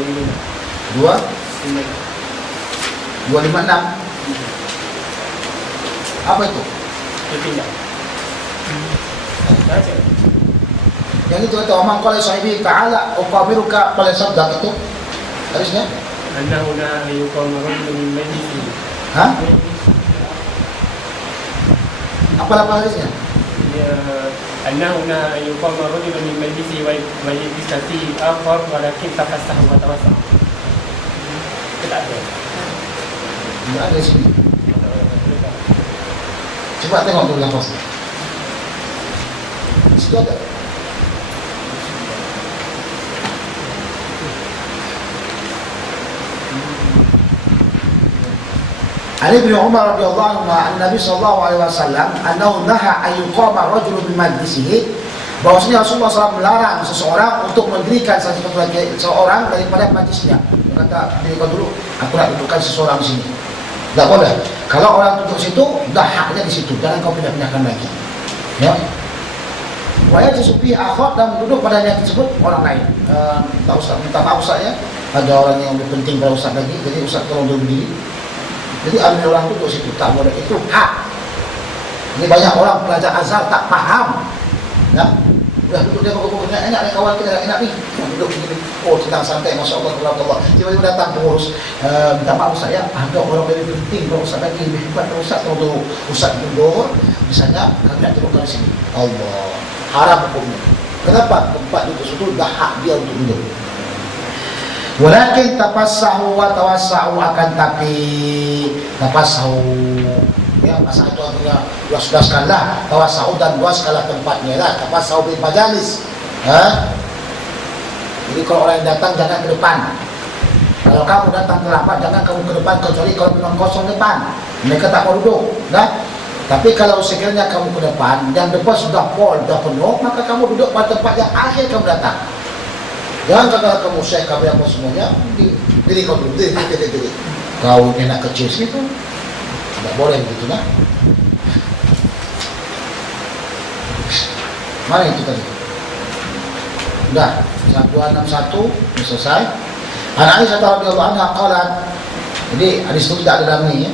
256. Apa itu? Yang itu kata Omang qala sahibi ta'ala uqabiruka qala sabda itu harusnya annahu la yuqamu rajulun min majlisi. Hah? Apa harusnya? Ya, annahu la yuqamu rajulun min majlisi wa yajlisa fi akhar walakin tafassahu wa tawassahu. Tidak ada. Tidak ada di sini. Coba tengok dulu lafaznya. Situ ada. Ali bin Umar radhiyallahu anhu an Nabi sallallahu alaihi wasallam annahu naha an yuqama rajulun bi majlisihi, bahwasanya Rasulullah SAW melarang seseorang untuk mendirikan seseorang daripada majlisnya. Dia kata, dirikan dulu, aku nak dudukkan seseorang di sini. Tak boleh. Kalau orang duduk situ, dah haknya di situ. Jangan kau pindah-pindahkan lagi. Ya. Wa yajlisu fi akhar, dan duduk padanya tersebut orang lain. Tak usah, minta maaf Ustaz ya. Ada orang yang lebih penting pada Ustaz lagi, jadi Ustaz tolong berdiri. Jadi ambil orang duduk situ, tak boleh. Itu hak. Ini banyak orang pelajar azhar tak faham. Ya. Dah duduk dia pokok-pokoknya enak ni kawan kita, enak ni. Duduk begini. Oh, tenang santai, masya-Allah, tabarakallah. Tiba-tiba datang pengurus, minta maaf saya, ada orang lebih penting kalau Ustaz lagi, lebih hebat kalau Ustaz, kalau Ustaz mundur, misalnya kami nak turunkan di sini. Allah, haram hukumnya. Kenapa? Tempat duduk situ dah hak dia untuk duduk. Walakin tafassahu wa tawassa'u, akan tapi tafassahu, ya masa itu artinya luas-luaskanlah, tawassa'u dan luaskanlah tempatnya lah, tafassahu bil majalis. Jadi kalau orang yang datang jangan ke depan. Kalau kamu datang terlambat jangan kamu ke depan, kecuali kalau memang kosong depan, mereka tak mau duduk, dah. Tapi kalau sekiranya kamu ke depan dan depan sudah full, sudah penuh, maka kamu duduk pada tempat yang akhir kamu datang. Jangan kata kamu syekh kamu apa semuanya, diri kau dulu, diri. Kau enak kecil situ, tidak boleh begitu lah. Mana itu tadi? Sudah, 261 selesai. An Aisyah radhiyallahu anha qalat, jadi hadis itu tidak ada dalam ini ya.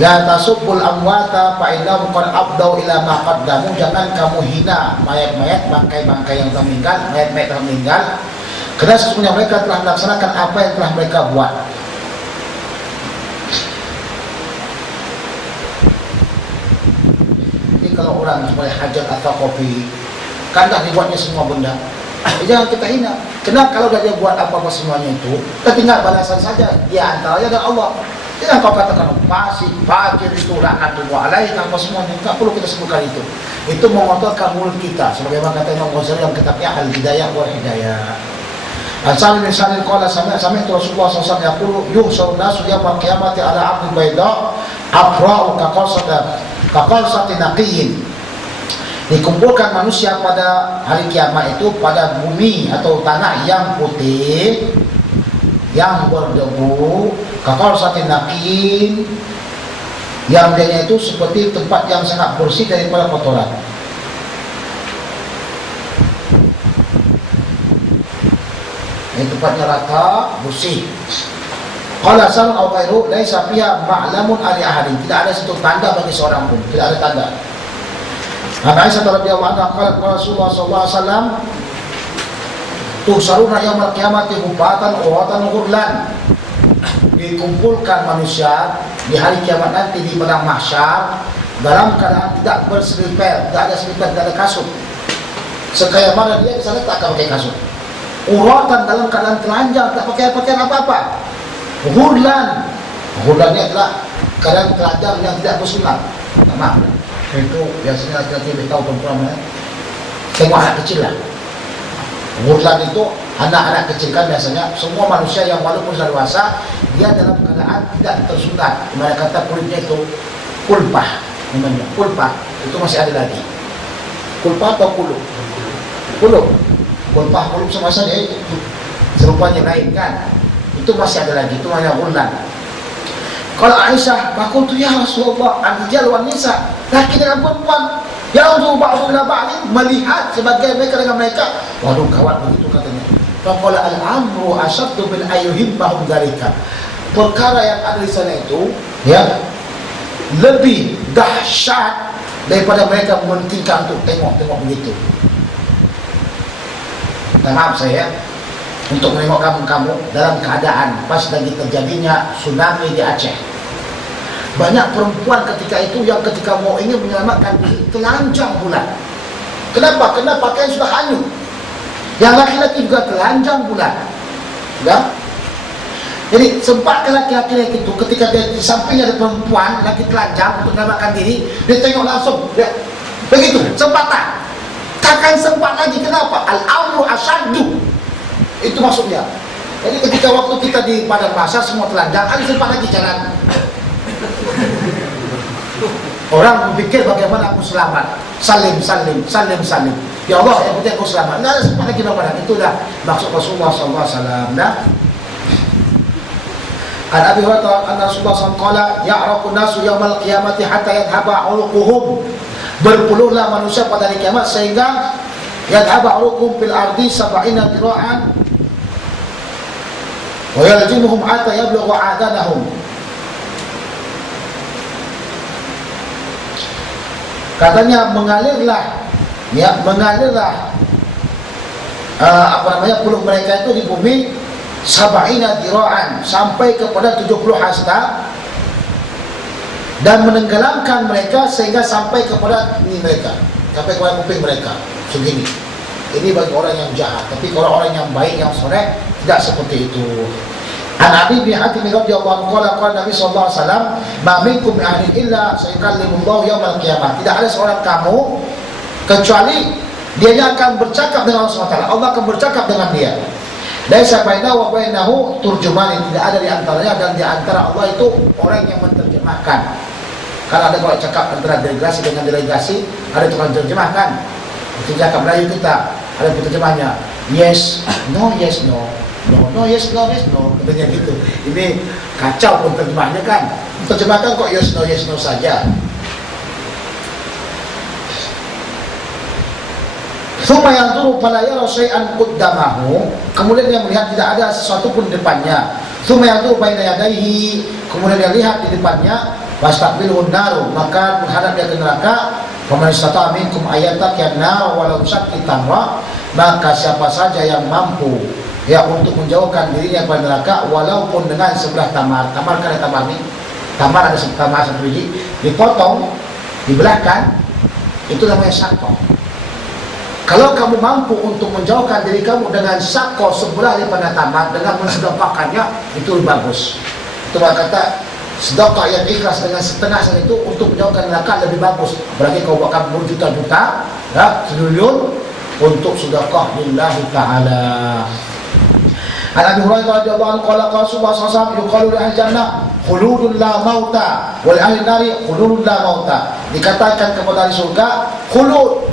La tasubbul amwata fa innahum qad abdau ila ma qaddamu, jangan kamu hina mayat-mayat, bangkai-bangkai yang telah meninggal, mayat-mayat telah meninggal, karena sesungguhnya mereka telah melaksanakan apa yang telah mereka buat. Jadi kalau orang sebagai hajat atau kopi, kan dah dibuatnya semua benda, jangan kita hina. Kenapa? Kalau dia buat apa-apa semuanya itu, kita tinggal balasan saja, dia antaranya dan Allah. Jangan kau katakan fasik, fajir itu laknatullah alaih, apa semuanya, tak perlu kita sebutkan itu. Itu mengotorkan mulut kita, sebagaimana kata Imam Ghazali dalam kitabnya Al-Hidayah wal Hidayah. Al-Salim bin Salim qala sami'tu Rasulullah SAW yaqulu yuhsharun nasu yawmal qiyamati ala 'abdin bayda afra'u kaqalsati naqiyyin. Dikumpulkan manusia pada hari kiamat itu pada bumi atau tanah yang putih, yang berdebu, kaqalsatin naqiyyin, yang dia itu seperti tempat yang sangat bersih daripada kotoran. Ini tempatnya rata, bersih. Qala Hasan al-Ghairu laisa fiha ma'lamun ali ahadin, tidak ada satu tanda bagi seorang pun, tidak ada tanda. Aisyah radhiyallahu anha qalat Rasulullah sallallahu alaihi wasallam tuhsaruna yaumil qiyamati hubatan uratan ghurlan. Dikumpulkan manusia di hari kiamat nanti di padang mahsyar dalam keadaan tidak berselipar, tidak ada selipar, tidak ada kasut. Sekaya mana dia di sana tak akan pakai kasut. Uratan dalam keadaan telanjang, tak pakai pakaian apa-apa. Ghurlan, ghurlannya adalah keadaan telanjang yang tidak bersunat. Maaf, itu biasanya laki-laki lebih tahu perempuan ya. Tengok anak kecil lah. Ghurlan itu anak-anak kecil kan biasanya. Semua manusia yang walaupun sudah dewasa, dia dalam keadaan tidak tersunat. Mereka kata kulitnya itu kulpah, namanya kulpah. Itu masih ada lagi. Kulpah atau kulub? Kulub. Kulpah, kulub sama saja itu. Serupanya lain kan. Itu masih ada lagi. Itu namanya ghurlan. Kalau Aisyah, bakultu ya Rasulullah, al-rijal wan nisa, laki dengan perempuan, ya untuk ba'dhu ila ba'dhin, melihat sebagai mereka dengan mereka. Waduh, gawat begitu katanya. Faqala al-amru asyaddu min ayyuhibbahum dzalika. Perkara yang ada di sana itu ya lebih dahsyat daripada mereka mementingkan untuk tengok begitu. Maaf saya untuk menengok kamu dalam keadaan pas lagi terjadinya tsunami di Aceh. Banyak perempuan ketika itu yang ketika mau ingin menyelamatkan diri telanjang bulan. Kenapa? Karena pakaian sudah hanyut. Yang laki-laki juga telanjang bulan. Ya? Jadi sempat laki-laki itu ketika dia di sampingnya ada perempuan lagi telanjang untuk menyelamatkan diri, dia tengok langsung, dia begitu, sempatan. Takkan sempat lagi, kenapa? Al-amru asyaddu. Itu maksudnya. Jadi ketika waktu kita di padang pasar semua telanjang, ada sempat lagi jalan. Orang berpikir bagaimana aku selamat. Salim. Ya Allah, yang penting aku selamat. Enggak ada sempat lagi badan. Itu dah maksud Rasulullah SAW. Dah. An Abi Hurairah anna Rasulullah SAW qala ya'raqu an-nasu yaumal qiyamati hatta yadhhaba 'uruquhum. Berpuluhlah manusia pada hari kiamat sehingga yadhhaba 'uruquhum fil ardi 70 dira'an wa yaljimuhum hatta yablugha 'adanahum. Katanya mengalirlah puluh mereka itu di bumi sab'ina dira'an sampai kepada 70 hasta dan menenggelamkan mereka sehingga sampai kepada ini mereka, sampai kepada kuping mereka segini. Ini bagi orang yang jahat, tapi kalau orang yang baik yang soleh tidak seperti itu. An Abi bin Hatim radhiyallahu anhu qala Nabi sallallahu alaihi wasallam ma minkum min ahadin illa sayukallimullahu yaumal qiyamah. Tidak ada seorang kamu kecuali dia akan bercakap dengan Allah SWT. Allah akan bercakap dengan dia. Laisa bainahu wa bainahu turjuman. Tidak ada di antaranya dan di antara Allah itu orang yang menerjemahkan. Kalau ada kalau cakap antara delegasi dengan delegasi, ada tukang terjemahkan. Itu cakap Melayu kita, ada penerjemahnya. Yes, no, yes, no. No, yes, no, yes, no. Katanya gitu. Ini kacau pun terjemahnya kan. Terjemahkan kok yes, no saja. Suma yang turu pada ya syai'an qaddamahu, kemudian dia melihat tidak ada sesuatu pun di depannya. Suma yang turu baina yadayhi, kemudian dia lihat di depannya, fastaqbilun nar, maka menghadap dia ke neraka. Faman istata'a minkum ayatak yan-nar walau syaqqa tamra, maka siapa saja yang mampu ya untuk menjauhkan dirinya dari neraka walaupun dengan sebelah tamar. Tamar kan ada tamar nih. Tamar ada tamar satu biji, dipotong, dibelahkan, itu namanya syaqqa. Kalau kamu mampu untuk menjauhkan diri kamu dengan syaqqa sebelah daripada tamar dengan mensedekahkannya, itu lebih bagus. Itu kata sedekah yang ikhlas dengan setengah saja itu untuk menjauhkan neraka lebih bagus. Apalagi kau buatkan berjuta-juta, ya, triliun untuk sedekah lillahi ta'ala. An Abi Hurairah radhiyallahu anhu qala Rasulullah SAW yuqalu li ahli jannah khuludun la mauta wa li ahli nari khuludun la mauta. Dikatakan kepada ahli surga khulud,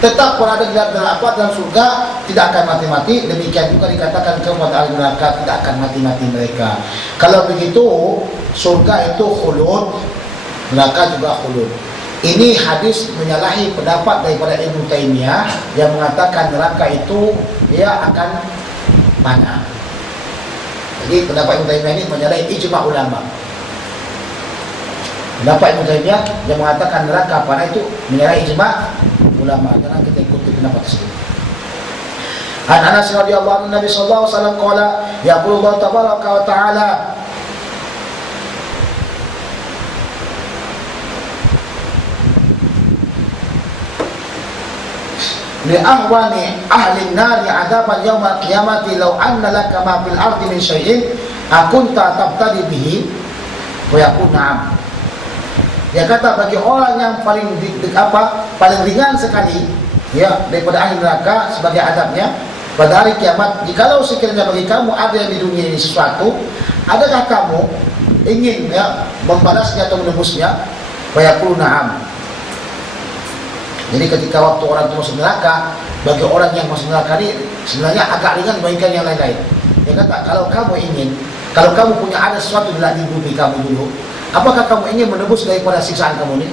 tetap berada di dalam surga, tidak akan mati-mati. Demikian juga dikatakan kepada ahli neraka tidak akan mati-mati mereka. Kalau begitu surga itu khulud, neraka juga khulud. Ini hadis menyalahi pendapat daripada Ibnu Taimiyah yang mengatakan neraka itu ia akan panah. Jadi pendapat Ibnu Taimiyah ini menyalahi ijma' ulama. Pendapat Ibnu Taimiyah yang mengatakan neraka panah itu menyalahi ijma' ulama. Jangan kita ikuti pendapat tersebut. An Anas radhiyallahu anhu Nabi sallallahu alaihi wasallam qala yaqulu Allah tabaraka wa ta'ala li ahwani ahli an-nar 'adaban yawm al-qiyamati law anna laka ma fil ardi min syai'in akunta tabtadi bihi wa yaqul na'am. Dia kata bagi orang yang paling paling ringan sekali ya daripada ahli neraka sebagai adabnya pada hari kiamat, jikalau sekiranya bagi kamu ada yang di dunia ini sesuatu, adakah kamu ingin ya membalasnya atau menembusnya? Wa yaqul na'am. Jadi ketika waktu orang itu masuk neraka, bagi orang yang masuk neraka ini sebenarnya agak ringan dibandingkan yang lain-lain. Dia kata, kalau kamu ingin, kalau kamu punya ada sesuatu di bumi kamu dulu, apakah kamu ingin menebus daripada siksaan kamu ini?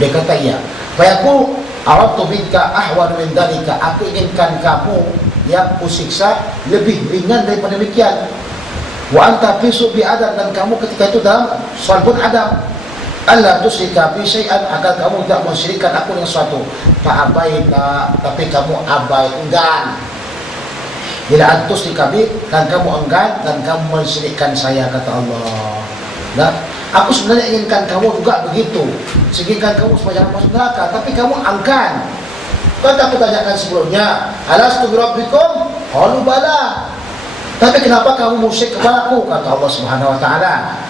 Dia kata iya. Fa yaqul aradtu bika ahwan min dalika. Aku inginkan kamu dia kusiksa lebih ringan daripada demikian. Wa anta fisu bi Adam, dan kamu ketika itu dalam soal pun Adam, Allah tusyrika bi syai'an, agar kamu tidak mensyirikkan aku dengan sesuatu. Fa abaita, tapi kamu abai, enggan. Bila antusyrika bi, dan kamu enggan dan kamu mensyirikkan saya, kata Allah. Nah, aku sebenarnya inginkan kamu juga begitu, sehingga kamu supaya jangan masuk neraka, tapi kamu enggan. Kata aku tanyakan sebelumnya, alastu bi rabbikum? Qalu bala. Tapi kenapa kamu musyrik kepadaku? Kata Allah Subhanahu wa taala.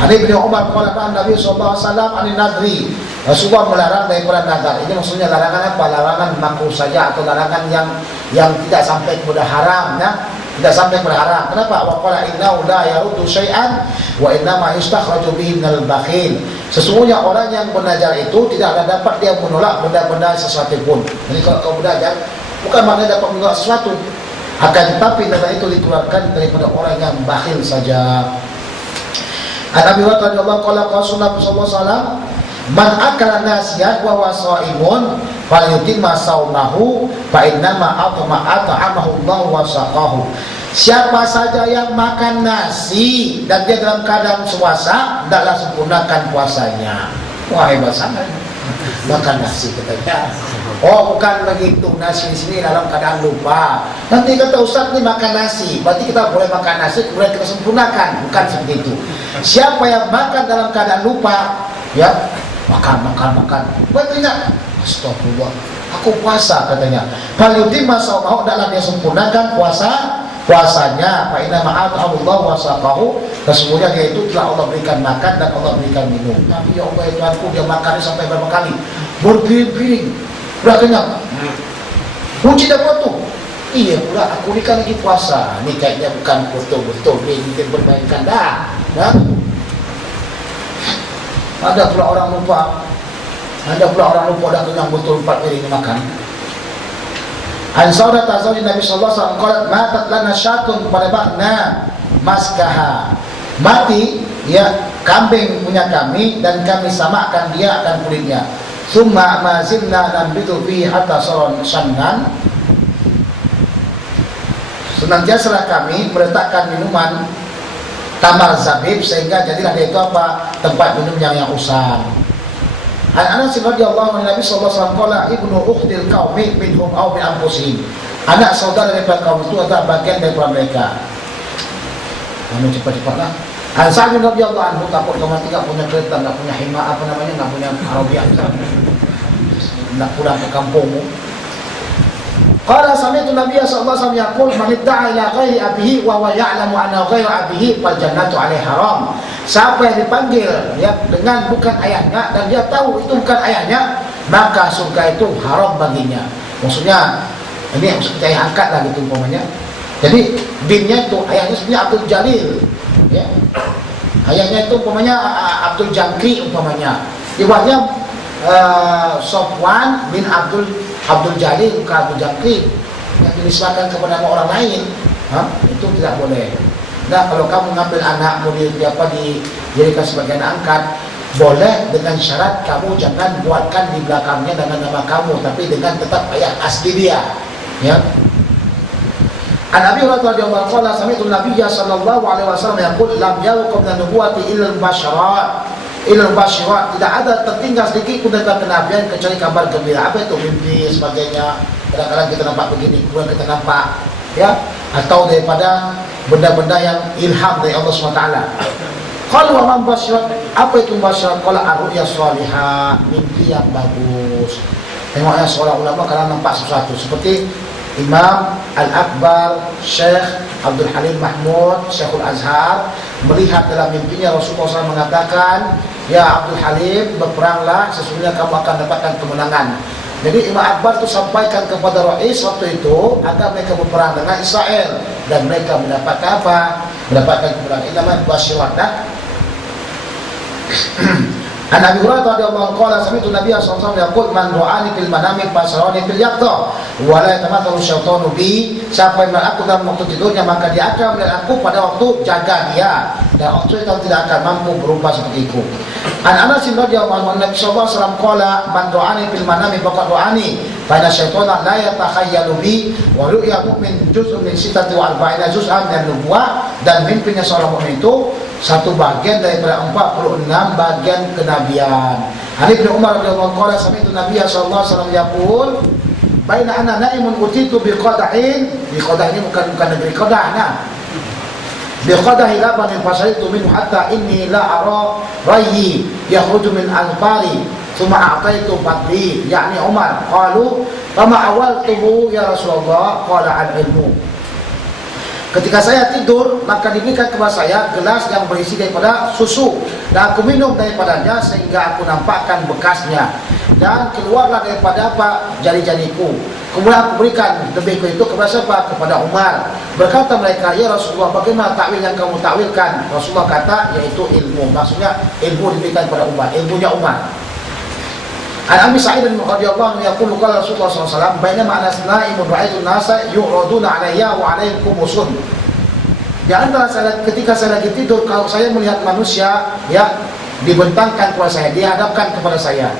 Ani bin Umar qala Nabi sallallahu alaihi wasallam anin nadri. Rasulullah melarang daripada nazar. Ini maksudnya larangan apa? Larangan makruh saja, atau larangan yang tidak sampai kepada haram, ya. Tidak sampai kepada haram. Kenapa? Wa qala innahu la yaruddu syai'an wa innama yustakhraju bihi minal bakhil. Sesungguhnya orang yang bernazar itu tidak akan dapat dia menolak benda-benda sesuatu pun. Jadi kalau kau bernazar, bukan maknanya dapat menolak sesuatu, akan tetapi nazar itu dikeluarkan daripada orang yang bakhil saja. Nabi radhiyallahu anhu Rasulullah sallallahu alaihi wasallam, man akala nasiyan wa huwa shaimun falyutimma saumahu fa innama at'amahu Allah wa saqahu. Siapa saja yang makan nasi dan dia dalam keadaan puasa, hendaklah sempurnakan puasanya. Wah, hebat sangat. Makan nasi katanya. Oh, bukan begitu, nasi di sini dalam keadaan lupa. Nanti kata Ustaz ni makan nasi, berarti kita boleh makan nasi kemudian kita sempurnakan. Bukan seperti itu. Siapa yang makan dalam keadaan lupa, ya, makan. Berarti astagfirullah, aku puasa katanya. Falyutimma saumahu, hendaklah dia sempurnakan puasanya. Fa inna ma'at'ahu Allah wa saqahu, sesungguhnya dia itu telah Allah berikan makan dan Allah berikan minum. Tapi ya Allah, Tuhanku, dia makan sampai berapa kali? Berpiring-piring. Udah kenyang. Kunci dah foto. Iya pula, aku ni kan lagi puasa. Ni kayaknya bukan foto-foto, ni mungkin bermainkan dah. Nah? Ada pula orang lupa dah kenyang betul 4 piring makan. An Saudah tazawji Nabi sallallahu alaihi wasallam qalat matat lana syatun pada bakna maskaha. Mati ya kambing punya kami dan kami samakan dia akan kulitnya. Summa mazilna nambitu fi hatta saron sannan. Senantiasa kami meletakkan minuman tamar zabib sehingga jadilah dia itu apa? Tempat minum yang usang. Anak radhiyallahu anhu Nabi sallallahu alaihi wasallam qala ibnu ukhtil qaumi minhum aw bi anfusihim. Anak saudara daripada kaum itu adalah bagian daripada mereka. Kamu cepat-cepatlah. Sa'd bin radhiyallahu anhu takut kamu tidak punya kereta, tidak punya hima, apa namanya, tidak punya Arabiah, tidak pulang ke kampungmu. Qala sami'tu Nabiy sallallahu alaihi wasallam yaqul man idda'a ila ghairi abihi wa huwa ya'lamu anna ghaira abihi fal jannatu 'alaihi haram. Siapa yang dipanggil ya dengan bukan ayahnya dan dia tahu itu bukan ayahnya, maka surga itu haram baginya. Maksudnya ini seperti ayah angkat lah gitu umpamanya. Jadi binnya itu ayahnya sebenarnya Abdul Jalil, ya. Ayahnya itu umpamanya Abdul Jangkri umpamanya. Ibunya Sofwan bin Abdul Jalil, bukan Abdul Jangkri, yang dinisbahkan kepada orang lain, itu tidak boleh. Nah, kalau kamu ngambil anakmu dijadikan sebagai anak angkat, boleh dengan syarat kamu jangan buatkan di belakangnya dengan nama kamu, tapi dengan tetap ayah asli dia, ya. An Abi Hurairah radhiyallahu anhu sami'tu Nabiy sallallahu alaihi wasallam yaqul lam yalqab min nubuwati illa al-basyirat. Tidak ada tertinggal sedikit pun tentang kenabian kecuali kabar gembira. Apa itu mimpi sebagainya. Kadang-kadang kita nampak begini, kemudian kita nampak, ya, atau daripada benda-benda yang ilham dari Allah SWT. Kalau man basyirat, apa itu basyirat? Qala ar-ru'ya shalihah, mimpi yang bagus. Tengoknya seorang ulama kadang nampak sesuatu seperti Imam Al-Akbar Syekh Abdul Halim Mahmud Syekhul Azhar melihat dalam mimpinya Rasulullah SAW mengatakan, ya Abdul Halim, berperanglah, sesungguhnya kamu akan dapatkan kemenangan. Jadi Imam Akbar itu sampaikan kepada Rais waktu itu agar mereka berperang dengan Israel dan mereka mendapatkan apa? Mendapatkan kemenangan. Ini namanya basyirat. An Abi Hurairah radhiyallahu anhu qala sami'tu Nabiy sallallahu alaihi wasallam yaqul man ra'ani fil manami fasarani fil yaqta wa la yatamathalu syaitanu bi. Siapa yang melihat aku dalam waktu tidurnya, maka dia akan melihat aku pada waktu jaga dia, dan waktu itu tidak akan mampu berubah seperti itu. An Anas radhiyallahu anhu Nabi sallallahu alaihi wasallam qala man ra'ani fil manami faqad ra'ani fa inna syaitana la yatakhayyalu bi wa ru'ya mu'min juz'un min 46 juz'an min nubuwah, dan mimpinya seorang mukmin itu satu bagian daripada 46 bagian kenabian. Ani bin Umar radhiyallahu anhu qala sami'tu Nabiy sallallahu alaihi wasallam yaqul baina ana na'imun utitu bi qadahin, bi qadah ini bukan negeri Qadah, nah biqadahi labanin fasaitu minhu hatta inni la ara rayyi yakhruju min alfari thumma a'taitu fadli, yakni Umar. Qalu fama awaltuhu ya Rasulullah, qala al-ilmu. Ketika saya tidur, maka diberikan kepada saya gelas yang berisi daripada susu, dan aku minum daripadanya sehingga aku nampakkan bekasnya, dan keluarlah daripada apa jari-jariku. Kemudian aku berikan lebihku itu kepada siapa? Kepada Umar. Berkata mereka, ya Rasulullah, bagaimana takwil yang kamu takwilkan? Rasulullah kata, yaitu ilmu. Maksudnya ilmu diberikan kepada Umar, ilmunya Umar. An Abi Sa'id radhiyallahu anhu yaqulu qala Rasulullah sallallahu alaihi wasallam bainama ana na'imun ra'aitu an-nasa yu'raduna 'alayya wa 'alaihim qumusun. Di antara ketika saya lagi tidur, kalau saya melihat manusia ya dibentangkan kepada saya, dihadapkan kepada saya.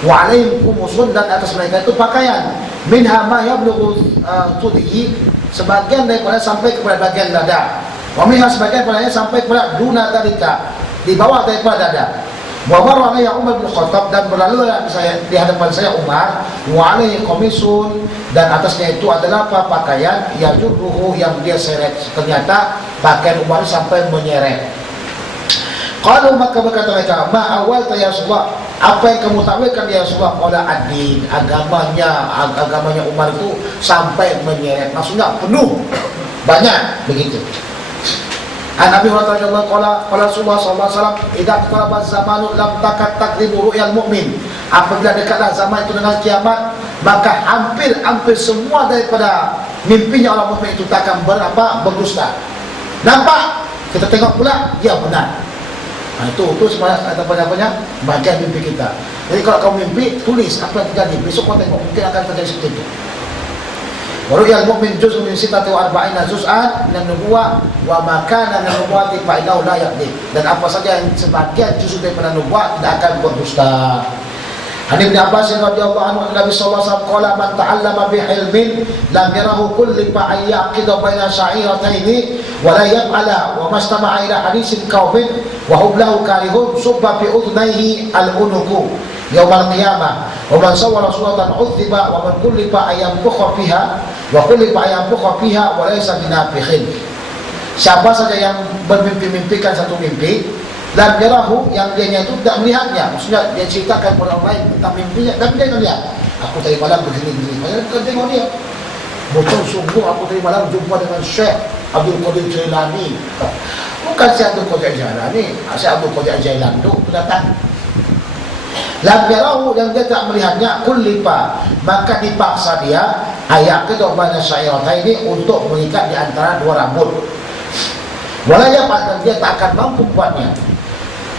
Wa 'alaihim qumusun, dan atas mereka itu pakaian. Minha ma yablughu tudhi, sebagian daripada sampai kepada bagian dada. Wa minha, sebagian daripada sampai kepada duna dalika, di bawah daripada dada. Wa marra ya Umar bin Khattab, dan berlalu saya di hadapan saya Umar, wa alaihi qamisun, dan atasnya itu adalah apa? Pakaian yajurruhu, yang dia seret. Ternyata pakaian Umar sampai menyeret. Qalu, maka berkata mereka, ma awal ya Rasulullah, apa yang kamu takwilkan ya Rasulullah? Qala ad-din, agamanya Umar itu sampai menyeret, maksudnya penuh, banyak begitu. An Nabi radhiyallahu anhu qala Rasulullah sallallahu alaihi wasallam idza qaraba zamanu lam takat takdzibu ru'yal mu'min, apabila dekatlah zaman itu dengan kiamat, maka hampir semua daripada mimpinya orang mukmin itu takkan berdusta. Nampak, kita tengok pula dia benar. Nah, itu sebenarnya ada banyak bagian mimpi kita. Jadi kalau kamu mimpi, tulis apa yang terjadi, besok kau tengok mungkin akan terjadi seperti itu. Waru'yal mu'min juz'un min 46 juz'an min nubuwah wa ma kana min nubuwati fa innahu la yakdzib, dan apa saja yang sebagian juz daripada nubuwah tidak akan berdusta. Hadis Ibnu Abbas radhiyallahu anhu Nabi sallallahu alaihi wasallam qala man ta'allama bi ilmin lam yarahu kulli fa ayyaqidu baina sha'irataini wa la yaf'ala wa mastama'a ila haditsin qaumin wa hum lahu karihun subba fi udhnayhi al-unuku yaumal qiyamah wa man sawwara suratan udhiba wa man kullifa ayyamtukha fiha wa kullifa ayyamtukha fiha wa laysa binafikhin. Siapa saja yang bermimpi-mimpikan satu mimpi, dan yarahu, yang dia itu tidak melihatnya, maksudnya dia ceritakan kepada orang lain tentang mimpinya, dan dia tidak lihat. Aku tadi malam begini-begini, macam kita tengok dia, betul sungguh aku tadi malam jumpa dengan Syekh Abdul Qadir Jailani. Bukan Syekh Abdul Qadir Jailani, Syekh Abdul Qadir Jailani itu datang. Lam yarahu, yang dia tak melihatnya, kullifa, maka dipaksa dia ayat kedua banyak syairata ini untuk mengikat di antara dua rambut. Walaya, dan dia tak akan mampu buatnya.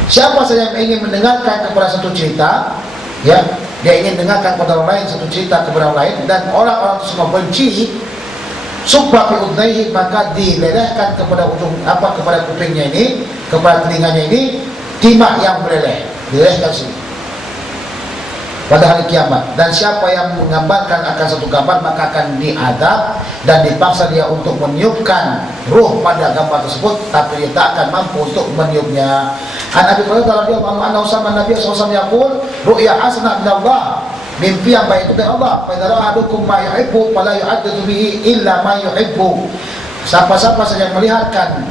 Siapa saja yang ingin mendengarkan kepada satu cerita, ya, dia ingin dengarkan kepada orang lain satu cerita kepada orang lain, dan orang-orang itu semua benci, subba fi udnaihi, maka dilelehkan kepada kepada kupingnya ini, kepada telinganya ini, timah yang meleleh, dilelehkan sini pada hari kiamat. Dan siapa yang menggambarkan akan satu gambar, maka akan diadab dan dipaksa dia untuk meniupkan ruh pada gambar tersebut, tapi dia tak akan mampu untuk meniupnya. An Abi Hurairah radhiyallahu anhu sama Nabi sallallahu alaihi wasallam yaqul ru'ya hasanah min Allah, mimpi yang baik itu dari Allah. Fa idza ra'a ahadukum ma yuhibbu fala yuhaddithu bihi illa ma yuhibbu. Siapa-siapa saja yang melihatkan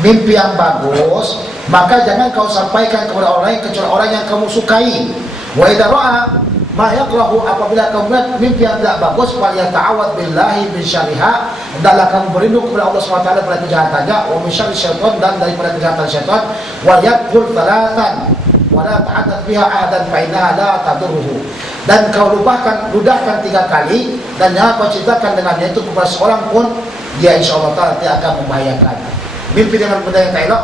mimpi yang bagus, maka jangan kau sampaikan kepada orang lain kecuali orang yang kamu sukai. Wa idza ra'a ma yakrahu, apabila kamu melihat mimpi yang tidak bagus, fal yata'awad billahi min syarriha, hendaklah kamu berlindung kepada Allah SWT pada kejahatannya, wa min syarri syaitan, dan daripada kejahatan syaitan, wa yaqul thalathan wa la ta'addad biha ahadan fa innaha la tadurruhu, dan kau ludahkan 3 kali, dan jangan kau ceritakan dengannya itu kepada seorang pun, dia insyaallah taala tidak akan membahayakan. Mimpi dengan benda yang tak elok,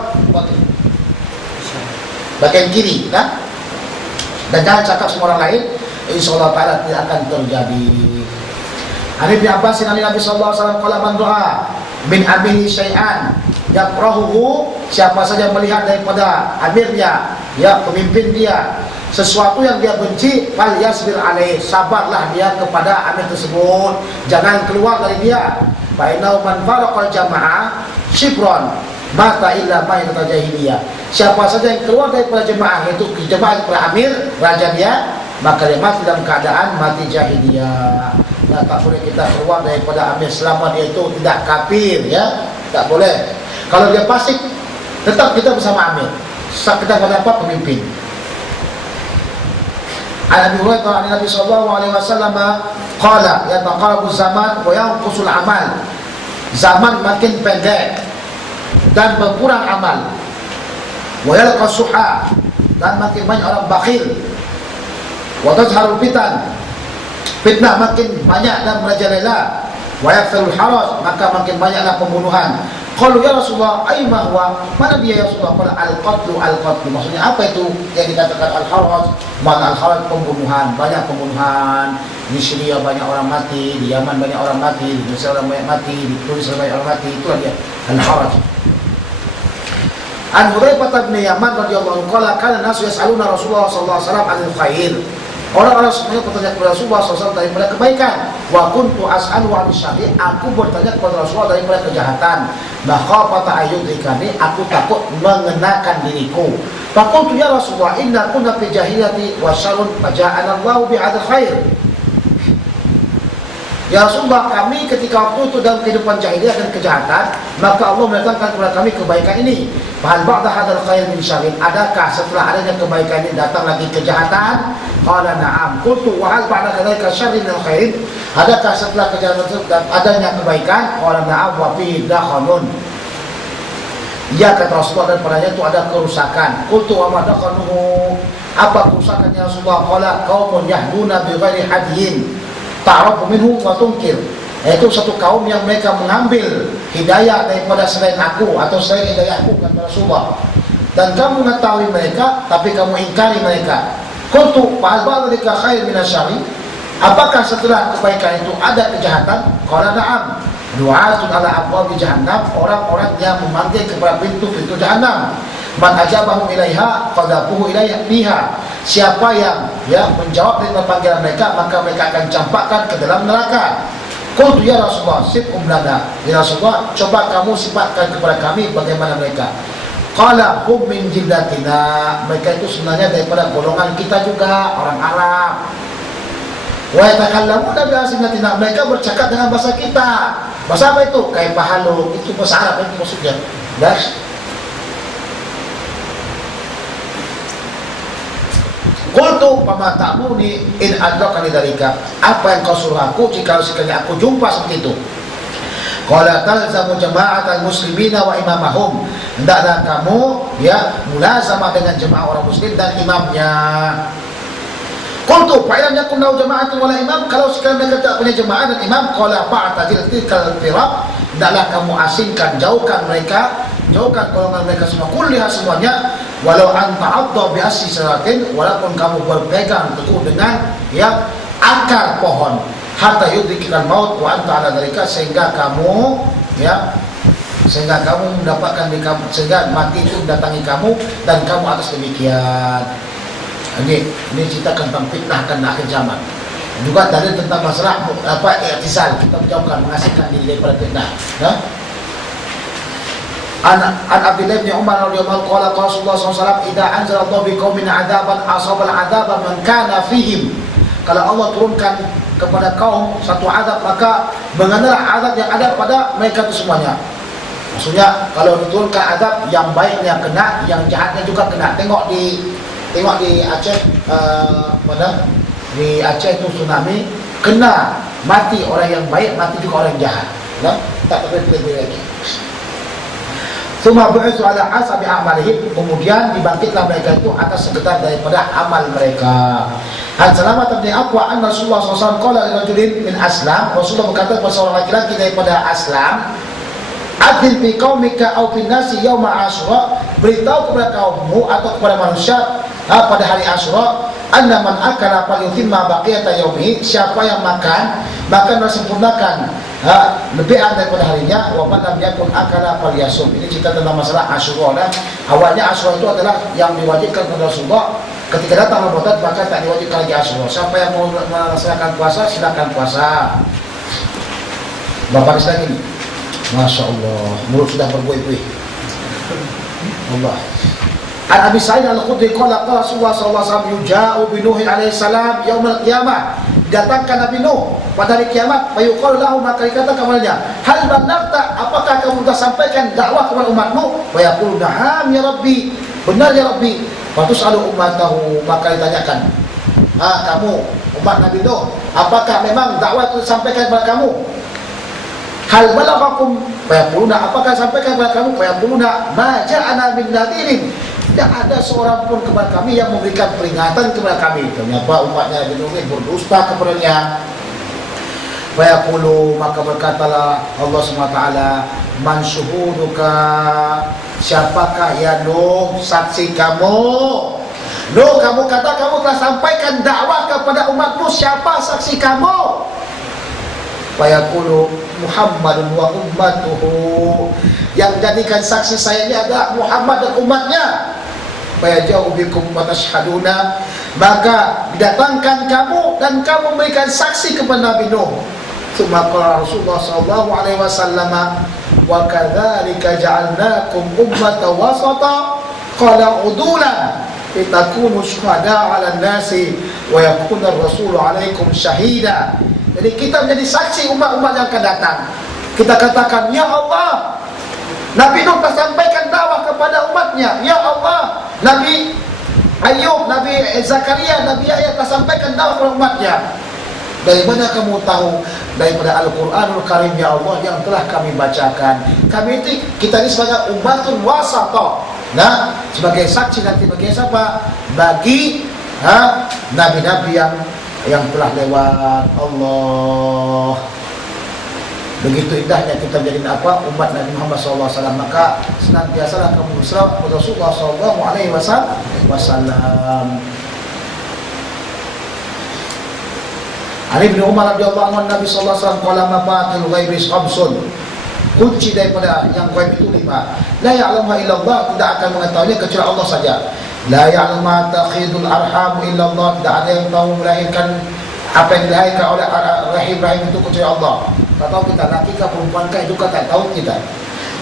bagian kiri, nah, dan jangan cakap semua orang lain, insyaallah taala tidak akan terjadi. An Ibnu Abbas Nabi sallallahu alaihi wasallam qala man du'a min abihi syai'an yakrahuhu, siapa saja melihat daripada amirnya, ya pemimpin dia, sesuatu yang dia benci, fal yasbir alaih, sabarlah dia kepada amir tersebut, jangan keluar dari dia. Fa innahu man faraqal jamaah shibron mata illa ma yatajahiliyah. Siapa saja yang keluar daripada jemaah, itu jemaah daripada amir, raja dia, maka dia mati dalam keadaan mati jahiliyah. Nah, tak boleh kita keluar daripada amir selama dia itu tidak kafir, ya, tak boleh. Kalau dia fasik, tetap kita bersama amir, kita pada apa pemimpin. An Abi Hurairah an Nabi sallallahu alaihi wasallam qala yataqarabu zaman wa yanqusul amal. Zaman makin pendek dan berkurang amal. Wa yalqa suha, dan makin banyak orang bakhil. Wa tazharul fitan, fitnah makin banyak dan merajalela. Wa yakthurul haraj, maka makin banyaklah pembunuhan. Qalu ya Rasulullah aima huwa, mana dia ya Rasulullah? Qala al-qatlu, al-qatlu, maksudnya apa itu yang dikatakan al-haraj? Mana al-haraj? Pembunuhan, banyak pembunuhan. Di Syria banyak orang mati, di Yaman banyak orang mati, di Mesir orang banyak mati, di Tunis banyak orang mati, itulah dia al-haraj. An Hudzaifah bin Yaman radhiyallahu anhu qala kana nasu yas'aluna Rasulullah sallallahu alaihi wasallam 'anil khair. Orang-orang semuanya bertanya kepada Rasulullah SAW daripada kebaikan. Wa kuntu as'alu 'anil syarri, aku bertanya kepada Rasulullah daripada kejahatan. Makhafata ayyudrikani, aku takut mengenakan diriku. Fa qultu ya Rasulullah inna kunna fi jahiliyati wa syarrun faja'ana Allahu bi'adzal khair. Ya Rasulullah, kami ketika waktu itu dalam kehidupan jahiliyah dan kejahatan, maka Allah mendatangkan kepada kami kebaikan ini. Bahal ba'da hadzal khair min syarrin, adakah setelah adanya kebaikan ini datang lagi kejahatan? Qala na'am. Qultu wa hal ba'da dzalika syarrin min khairin, adakah setelah kejahatan itu adanya kebaikan? Qala na'am wa fihi dakhanun. Ya, kata Rasulullah, dan padanya itu ada kerusakan. Qultu wa ma dakhanuhu, apa kerusakannya Rasulullah? Qala qaumun yahduna bi ghairi hadyin ta'rafu minhum wa tunkir, yaitu satu kaum yang mereka mengambil hidayah daripada selain aku atau selain hidayahku, kata Rasulullah, dan kamu mengetahui mereka tapi kamu ingkari mereka. Qultu fa'al ba'dhalika khair min asyari, apakah setelah kebaikan itu ada kejahatan? Qala na'am. Du'atun ala abwabi jahannam, orang-orang yang memanggil kepada pintu-pintu jahannam. Man ajabahu ilaiha qadhafuhu ilaiha biha, siapa yang menjawab dengan panggilan mereka, maka mereka akan campakkan ke dalam neraka. Qultu ya Rasulullah sifhum lana, ya Rasulullah, coba kamu sifatkan kepada kami bagaimana mereka. Qala hum min jildatina, mereka itu sebenarnya daripada golongan kita juga, orang Arab. Wa yatakallamuna bi alsinatina, mereka bercakap dengan bahasa kita. Bahasa apa itu? Kaifa halu, itu bahasa Arab itu maksudnya. Qultu fama ta'muni in adrakani dzalika, apa yang kau suruh aku jika sekali aku jumpa seperti itu? Qala talzamu jama'atal muslimina wa imamahum, hendaklah kamu mulazamah dengan jemaah orang muslim dan imamnya. Qultu fa ilam yakun lahu jama'atun wala imam, kalau sekali mereka tak punya jemaah dan imam, qala fa'tazil tilkal firaq, hendaklah kamu asingkan, jauhkan mereka, jauhkan golongan mereka semua, kulliha semuanya, walau anta adda bi asli syaratin, walaupun kamu berpegang teguh dengan akar pohon, hatta yudrikal maut wa anta ala dzalika, sehingga kamu mendapatkan sehingga mati itu mendatangi kamu dan kamu atas demikian. Ini cerita tentang fitnah akan akhir zaman. Juga dalil tentang masalah i'tizal, kita menjauhkan, mengasingkan diri daripada fitnah. An Abdullah bin Umar radhiyallahu anhu qala Rasulullah SAW idza anzala Allah biqaumin 'adzaban asabal 'adzaba man kana fihim, kalau Allah turunkan kepada kaum satu azab, maka mengenalah azab yang ada pada mereka itu semuanya. Maksudnya kalau diturunkan azab, yang baiknya kena, yang jahatnya juga kena. Tengok di Aceh, di Aceh itu tsunami, kena mati orang yang baik, mati juga orang yang jahat. Tak boleh lagi. Tsumma bu'itsu ala hasabi a'malihim, kemudian dibangkitlah mereka itu atas sekedar daripada amal mereka. An Salamah bin Aqwa anna Rasulullah SAW qala li rajulin min Aslam, Rasulullah berkata kepada seorang laki-laki daripada Aslam, adil fi qaumika aw fi nasi yauma Asyura, beritahu kepada kaummu atau kepada manusia pada hari Asyura, anna man akala falyutimma baqiyata yaumihi, siapa yang makan maka sempurnakan lebihan daripada harinya. Wa man lam yakun akala falyasum. Ini cerita tentang masalah Asyura. Awalnya Asyura itu adalah yang diwajibkan kepada Rasulullah. Ketika datang Ramadan maka tak diwajibkan lagi Asyura. Siapa yang mau melaksanakan puasa silakan puasa. Bapak sedang ini, Masya Allah, mulut sudah berbuih-buih. Allah. An Abi Sa'id Al-Khudri qala qala Rasulullah sallallahu alaihi wasallam yuja'u bi Nuh alaihi salam yaumil qiyamah. Datangkan Nabi Nuh pada hari kiamat, fayuqalu lahu, maka dikatakan kepadanya, hal ballagta, apakah kamu telah sampaikan dakwah kepada umatmu? Wa yaqulu na'am ya Rabbi, benar ya Rabbi. Fatus'alu ummatahu, maka ditanyakan, kamu umat Nabi Nuh, apakah memang dakwah itu disampaikan kepada kamu? Hal balaghakum, fa yaquluna, apakah sampaikan kepada kamu? Fa yaquluna ma ja'ana min nadhirin, tidak ada seorang pun kepada kami yang memberikan peringatan kepada kami. Ternyata umatnya Nabi Nuh berdusta kepadanya. Fa yaqulu, maka berkatalah Allah SWT, man syuhuduka, siapakah ya Nuh saksi kamu? Nuh, kamu kata kamu telah sampaikan dakwah kepada umatmu, siapa saksi kamu? Fa yaqulu Muhammadun wa ummatuhu, yang jadikan saksi saya ini adalah Muhammad dan umatnya. Fa yaja'u bikum wa tashhaduna, maka didatangkan kamu dan kamu memberikan saksi kepada Nabi Nuh. Tsumma qala Rasulullah sallallahu alaihi wasallam, wa kadzalika ja'alnakum ummatan wasata qala udulan litakunu syuhada 'alan nasi wa yakuna ar-rasulu 'alaikum syahida. Jadi kita menjadi saksi umat-umat yang akan datang. Kita katakan, ya Allah, Nabi Nuh telah sampaikan dakwah kepada umatnya. Ya Allah, Nabi Ayub, Nabi Zakaria, Nabi Yahya telah sampaikan dakwah kepada umatnya. Dari mana kamu tahu? Daripada Al-Quranul Karim, ya Allah, yang telah kami bacakan. Kami itu, kita ini sebagai umatun wasata. Nah, sebagai saksi nanti bagi siapa? Bagi nabi-nabi yang telah lewat. Allah, begitu indahnya kita menjadi umat Nabi Muhammad SAW. Maka senantiasalah kamu berserah kepada Rasulullah SAW. Ali bin Umar radhiyallahu anhu, Nabi sallallahu alaihi wasallam qala mafatul ghaibi khamsun, kunci daripada yang gaib itu 5. La ya'lamuha illallah, tidak akan mengetahuinya kecuali Allah saja. La ya'lamu ma takhidul arham illallah, tidak ada yang tahu melahirkan apa yang dilahirkan oleh rahim itu kecuali Allah. Tak tahu kita laki ke perempuan kah, itu tak tahu kita.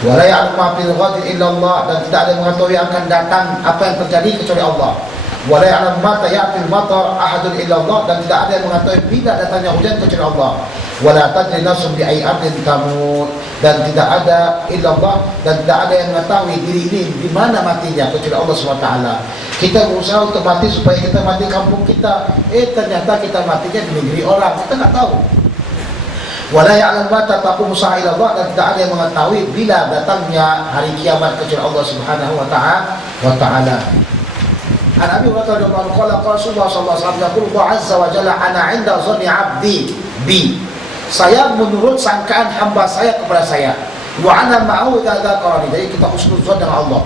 Wa la ya'lamu ma fil ghadi illallah, dan tidak ada yang mengetahui akan datang apa yang terjadi kecuali Allah. Wa la ya'lamu mata ya'til matar ahadun illallah, dan tidak ada yang mengetahui bila datangnya hujan kecuali Allah. Wa la tadri nafsun bi ayyi ardin tamut, dan tidak ada illallah, dan tidak ada yang mengetahui diri ini di mana matinya kecuali Allah SWT. Kita berusaha untuk mati supaya kita mati kampung kita, ternyata kita matinya di negeri orang, kita tak tahu. Wa la ya'lamu mata taqumu sa'a illallah, dan tidak ada yang mengetahui bila datangnya hari kiamat kecuali Allah Subhanahu wa ta'ala. An Abi Hurairah radhiyallahu anhu qala Rasulullah sallallahu alaihi wasallam, yaqulu azza wa jalla, ana 'inda dhanni 'abdi bi, saya menurut sangkaan hamba saya kepada saya. Wa ana ma'ahu idza dzakarani, jadi kita husnuzan dengan Allah.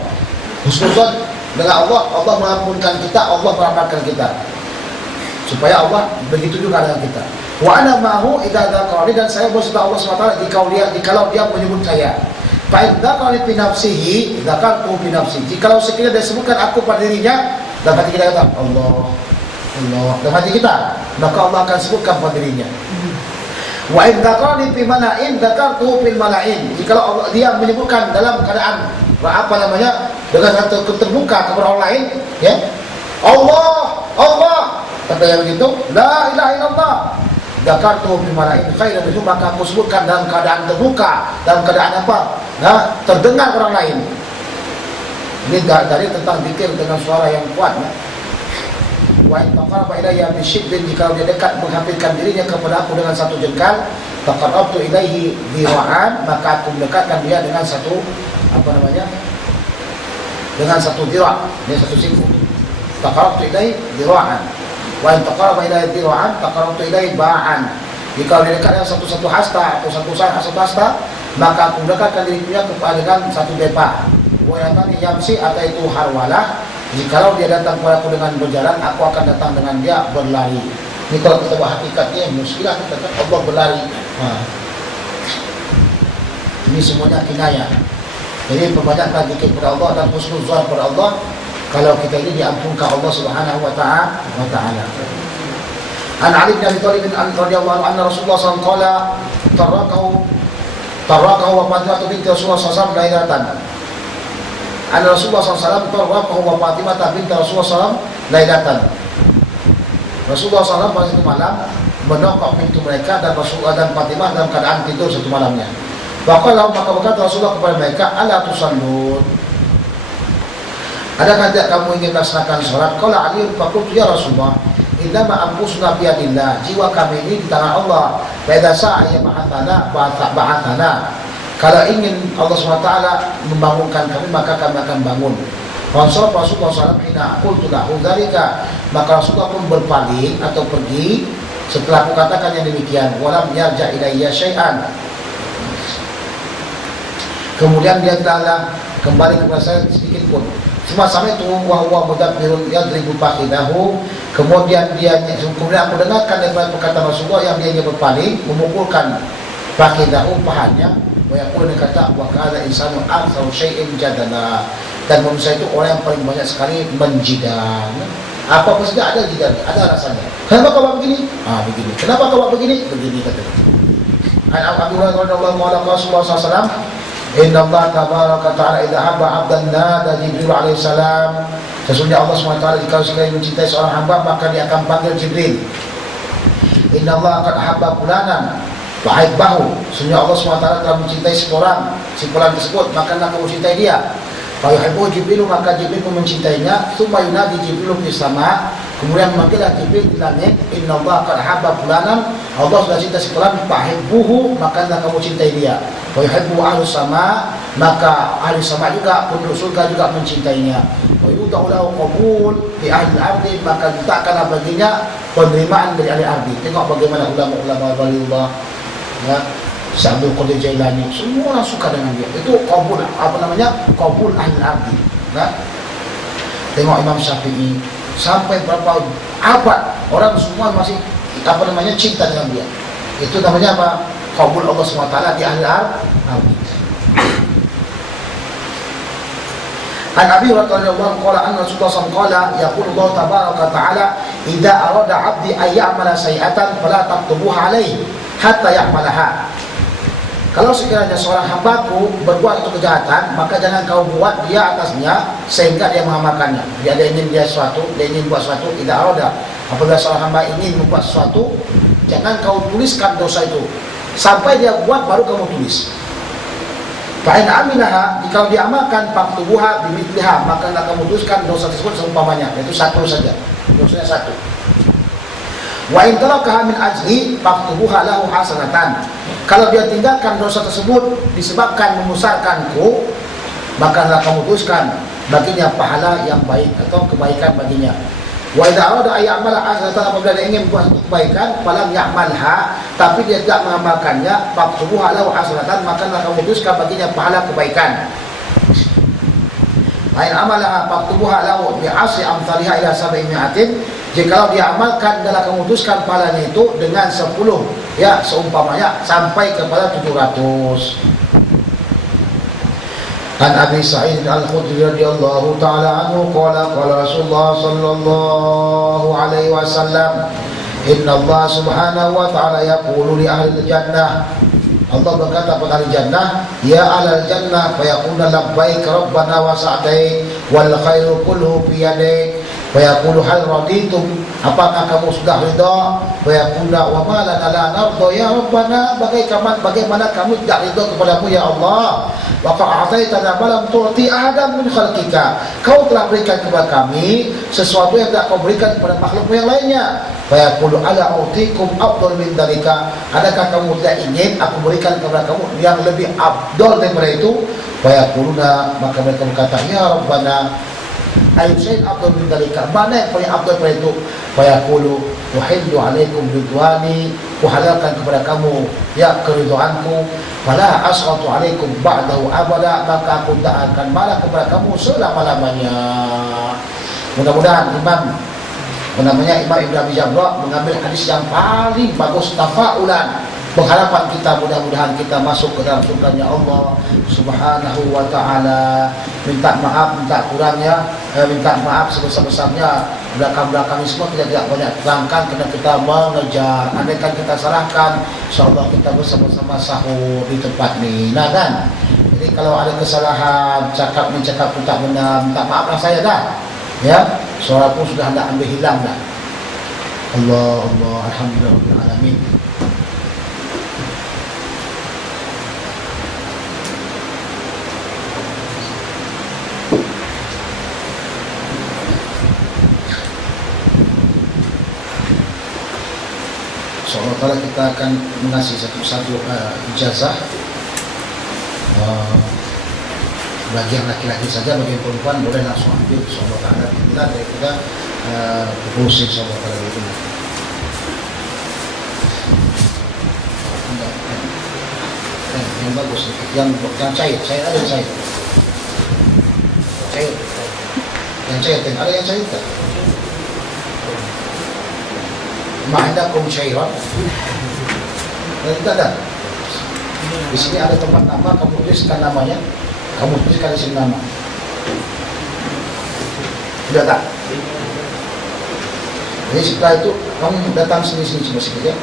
Husnuzan dengan Allah, Allah mengampunkan kita, Allah merahmatkan kita. Supaya Allah begitu juga dengan kita. Wa ana ma'ahu idza dzakarani, dan saya berserta Allah SWT jikalau dia menyebut saya. Fa in dzakarani fi nafsihi dzakartu fi nafsi, jikalau sekiranya dia sebutkan aku pada dirinya, dalam hati kita kata Allah, Allah, dalam hati kita, maka Allah akan sebutkan pada dirinya. Wa in dzakarani fi mala'in dzakartu fil mala'in, jikalau Allah dia menyebutkan dalam keadaan dengan satu terbuka kepada orang lain, ya, Allah, Allah, kata yang begitu, la ilaha illallah, dzakartu fil mala'in khairan minhu, maka aku sebutkan dalam keadaan terbuka, dalam keadaan terdengar orang lain. Ini dari tentang zikir dengan suara yang kuat. Wa in taqarraba ilayya bi shiddin, jika dia dekat menghampirkan dirinya kepada aku dengan satu jengkal, taqarrabtu ilaihi dhira'an, maka aku mendekatkan dia dengan satu dengan satu dhira', dengan satu siku. Taqarrabtu ilaihi dhira'an. Wa in taqarraba ilayya dhira'an taqarrabtu ilaihi ba'an, jika dia dekat dengan satu hasta atau satu hasta, maka aku mendekatkan dirinya kepada dengan satu depa. Wayatani yamsi, atau itu harwalah, jikalau dia datang kepadaku dengan berjalan, aku akan datang dengan dia berlari. Ini kalau kita buat hakikatnya muskilah, kita kata Allah berlari. Ini semuanya kinayah. Jadi perbanyakkan zikir kepada Allah dan husnuzan kepada Allah. Kalau kita ini diampunkan Allah Subhanahu wa taala. An Ali bin Abi Thalib radhiyallahu anhu anna Rasulullah sallallahu alaihi wasallam tarakahu wa Fatimah binti Rasulullah sallallahu alaihi wasallam lailatan. Anna Rasulullah sallallahu alaihi wasallam tarakahu wa Fatimah binti Rasulullah sallallahu alaihi wasallam lailatan. Rasulullah sallallahu pada satu malam menokok pintu mereka dan Rasulullah dan Fatimah dalam keadaan tidur satu malamnya. Maka berkata Rasulullah kepada mereka, ala tusallun, adakah tidak kamu ingin melaksanakan sholat? Qala Ali, faqultu ya Rasulullah, innama anfusuna biyadillah, jiwa kami ini di tangan Allah. Fa idza sa'a ba'athana, kalau ingin Allah SWT membangunkan kami, maka kami akan bangun. Rasulullah SAW hina qultu lahu dzalika, maka Rasulullah pun berpaling atau pergi setelah aku katakan yang demikian. Walam yarja ilayya syai'an, kemudian dia tidaklah kembali kepada saya sedikit pun. Cuma sampai itu wahwa mudabbirun yadribu faqidahu, kemudian aku dengarkan daripada perkataan Rasulullah yang dia berpaling memukulkan faqidahu, pahanya, wa yaqulu, kata wa qala insanu aktsaru syai'in jadala, dan manusia itu orang yang paling banyak sekali menjidal. Apa saja ada jidal, ada rasanya. Kenapa kau begini? Begini. Kenapa kau begini? Begini katanya. Abu Hurairah radhiyallahu anhu Rasulullah SAW, inna Allah tabaraka ta'ala idza habba 'abdan nada Jibril alaihi salam, sesungguhnya Allah SWT jika sekali mencintai seorang hamba maka dia akan panggil Jibril. Inna Allah qad habba fulanan wa aibbahu, sesungguhnya Allah SWT telah mencintai seorang, si fulan tersebut, maka nak kamu cintai dia. Fa yuhibbu Jibril, maka Jibril pun mencintainya. Tsumma yunadi Jibril fis sama, kemudian memanggillah Jibril di langit, inna Allah qad habba fulanan, Allah sudah cinta si fulan, fa hibbuhu, maka nak kamu cintai dia. Wa yuhibbu ahlus sama, maka ahli sama juga, penduduk surga juga mencintainya. Wa yudau lahu qabul di ahli ardi, maka ditakkanlah baginya penerimaan dari ahli ardi. Tengok bagaimana ulama-ulama waliullah, ya, Syabdul Qadir Jailani, semua orang suka dengan dia. Itu qabul, qabul ahli ardi, ya. Tengok Imam Syafi'i, sampai berapa abad orang semua masih cinta dengan dia. Itu namanya apa? Qabul Allah SWT di ahli ardi. An Abi Hurairah radhiyallahu anhu qala anna Rasulullah sallallahu alaihi wasallam yaqulu Allah tabaraka ta'ala idza arada 'abdi ay ya'mala sayi'atan fala taktubuha alaihi hatta ya'malaha. Kalau sekiranya seorang hambaku berbuat suatu kejahatan, maka jangan kau buat dia atasnya sehingga dia mengamalkannya. Dia ingin buat sesuatu, tidak arada. Apabila seorang hamba ingin membuat sesuatu, jangan kau tuliskan dosa itu sampai dia buat baru kamu tulis. Fa in amilaha, jika dia amalkan faktubuha bimithliha, maka hendak kamu tuliskan dosa tersebut seumpamanya, yaitu satu saja, dosanya satu. Wa in tarakaha min ajli faktubuha lahu hasanatan, kalau dia tinggalkan dosa tersebut disebabkan memusarkanku, maka hendak kamu tuliskan baginya pahala yang baik atau kebaikan baginya. Wa idza arada ay ya'mala hasanatan, apabila dia ingin membuat kebaikan, falam ya'malha, tapi dia tidak mengamalkannya, faktubuha lahu hasanatan, maka hendak kamu tuliskan baginya pahala kebaikan. Ain amalaha faktubuha lahu bi'asri amsalha ila 700, jika dia amalkan dalam memutuskan pahalanya itu dengan 10, ya seumpamanya sampai kepada 700. An Abi Sa'id Al-Khudri radhiyallahu ta'ala anhu qala qala Rasulullah sallallahu alaihi wasallam, inna Allah subhanahu wa ta'ala yaqulu li ahli jannah, Allah berkata pada ahli jannah, ya ahlal jannah, fa yaquluna labbaik rabbana wa sa'daik wal khairu kulluhu fi yadik, fa yaqulu hal raditum, apakah kamu sudah ridha? Fa yaquluna wa ma lana la narda ya rabbana, bagaimana kamu tidak ridha kepadamu ya Allah? Wa qa'ataitana ma lam tu'ti ahadan min khalqika, kau telah berikan kepada kami sesuatu yang tidak kau berikan kepada makhlukmu yang lainnya. Fa yaqulu ala utikum afdal min dzalika, adakah kamu tidak ingin aku berikan kepada kamu yang lebih afdal daripada itu? Fa yaquluna, maka mereka berkata, ya rabbana ayu syai'in afdal min dzalika, mana yang paling afdal daripada itu? Fa yaqulu uhillu alaikum ridwani, kuhalalkan kepada kamu ya keridhaanku, fala asghatu alaikum ba'dahu abada, maka aku tak akan marah kepada kamu selama-lamanya. Mudah-mudahan Imam Ibn Abi Jamrah mengambil hadis yang paling bagus, tafaulan, Pengharapan kita mudah-mudahan kita masuk ke dalam surganya Allah Subhanahu wa ta'ala. Minta maaf, minta kurangnya, minta maaf sebesar-besarnya. Belakang-belakang semua kita tidak banyak terangkan karena kita mengejar. Andaikan kita salahkan, insyaallah kita bersama-sama sahur di tempat ini. Nah kan? Jadi kalau ada kesalahan, cakap tak benar, minta maaflah saya dah. Ya, suara pun sudah hendak ambil hilang dah. Allah, alhamdulillah rabbil alamin. InsyaAllah kita akan mengasih satu ijazah bagi yang laki-laki saja, bagi yang perempuan boleh langsung ambil InsyaAllah ta'ala. Kita daripada berfungsi InsyaAllah ta'ala itu. Yang bagus, yang cair ada yang cair. Yang cair, ada yang cair tak? Ma'indakum syairan. Tidak ada. Di sini ada tempat nama, kamu tuliskan namanya, kamu tuliskan di sini nama. Sudah tak? Jadi setelah itu kamu datang sini coba sedikit ya.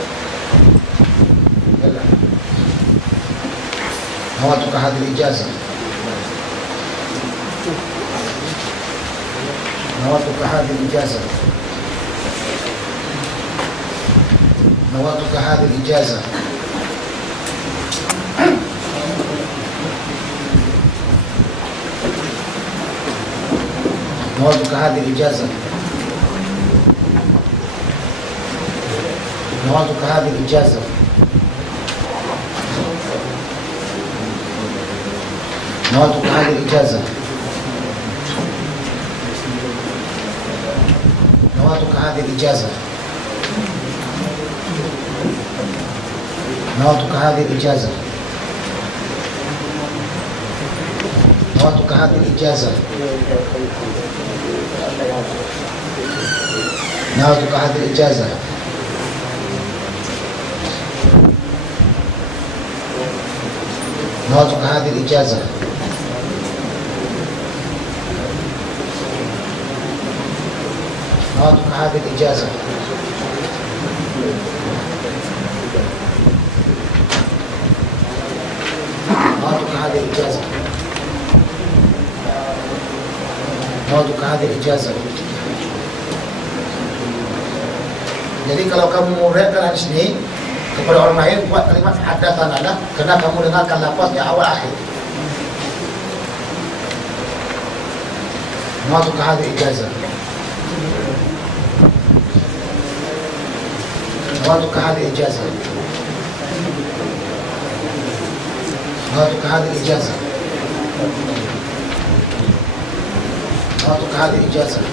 Nawaitu hadir ijazah. Nawaitu hadir ijazah. نواتك هذه الإجازة. نواتك هذه الإجازة. نواتك هذه الإجازة. نواتك هذه الإجازة. نواتك هذه الإجازة. نواتك هذه الإجازة. نواتك هذه الإجازة. نواتك هذه الإجازة. نواتك هذه الإجازة. نواتك هذه الإجازة. هذه الإجازة. نواتك هذه الإجازة. Jadi kalau kamu menguraikan hadis ini kepada orang lain, buat kalimat haddatsanana, karena kamu dengarkan lafaznya awal akhir. Nawaitu hadhihi ijazah. Nawaitu hadhihi ijazah. Nawaitu hadhihi ijazah. Nawaitu hadhihi ijazah.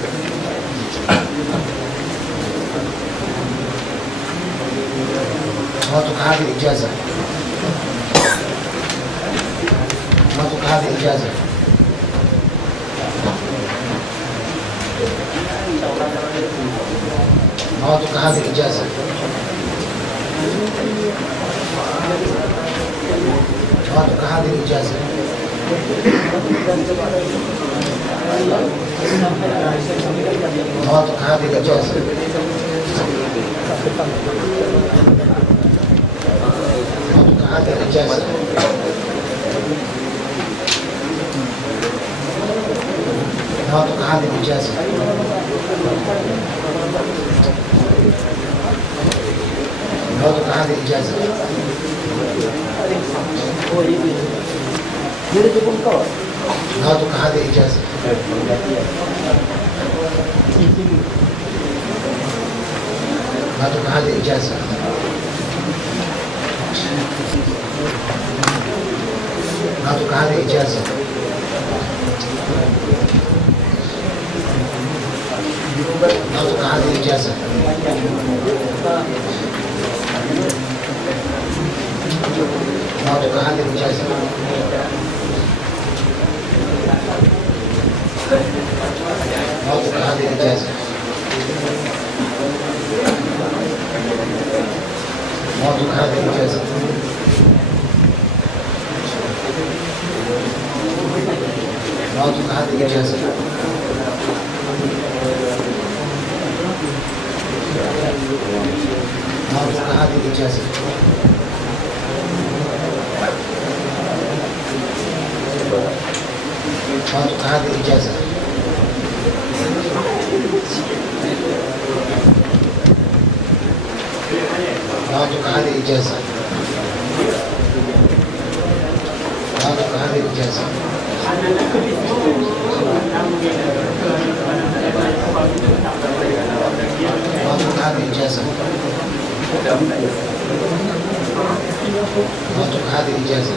نواتك هذه الإجازة. نواتك هذه الإجازة. نواتك هذه الإجازة. نواتك هذه الإجازة. نواتك هذه الإجازة. هذه الإجازة. نواتك هذه الإجازة. نواتك هذه الإجازة. نواتك هذه الإجازة. نواتك هذه الإجازة. نواتك هذه إجازة. نواتك هذه إجازة. نواتك هذه إجازة. نواتك هذه إجازة. موافق هذه الإجازة. موافق هذه الإجازة. موافق هذه الإجازة. موافق هذه الإجازة. موافق هذه الإجازة. موافق هذه الإجازة. موافق هذه الإجازة.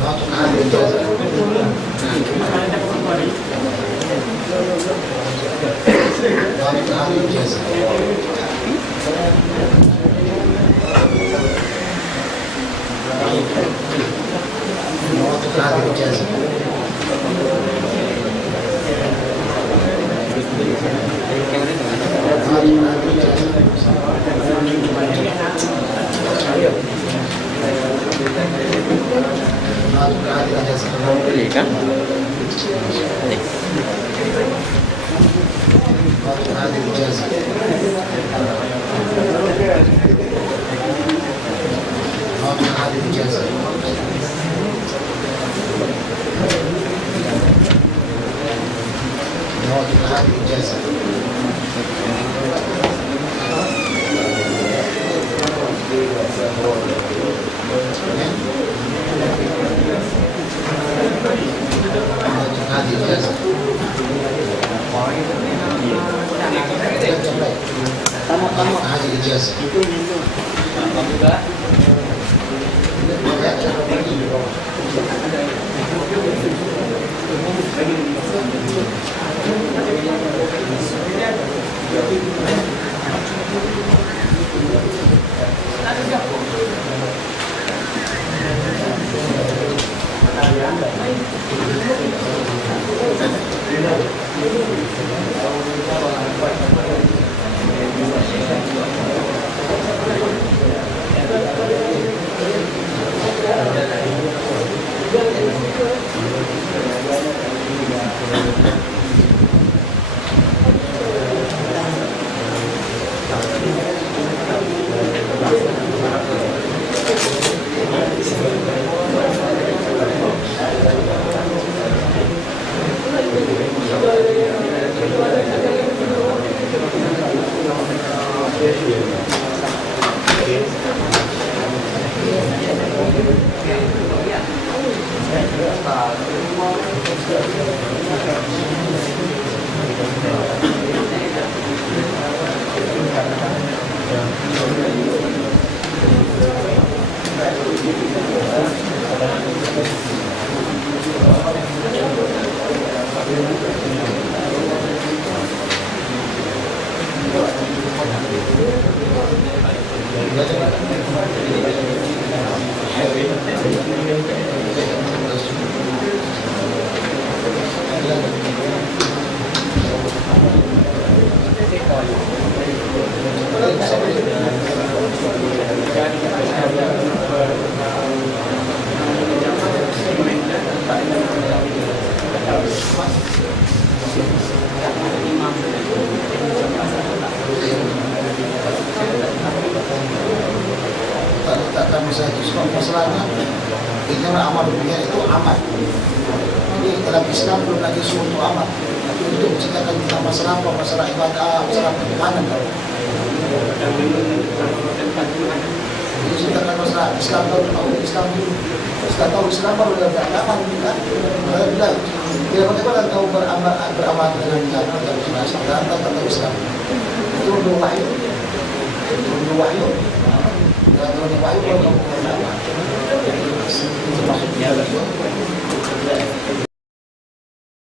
موافق هذه الإجازة. موافق هذه الإجازة. موافق هذه الإجازة. موافق هذه الإجازة. Beli kan? هذه الإجازة. هذه الإجازة. هذه الإجازة. هذه إجازة. هذه إجازة. Letakkan misalnya sebab masalahnya ini amal dunia itu amal. Jadi dalam Islam belum lagi suruh untuk amal. Tapi untuk menceritakan tentang masalah apa, masalah ibadah, masalah beriman. Jadi ceritakan masalah Islam tahu Islam dulu. Setelah tahu Islam baru dia beramal juga. Bila dia bagaimana tahu beramal dengan Islam tentang Islam. Itu dua wahyu. Dua wahyu. Dan wahyu kalau kamu beramal. Itu maksudnya.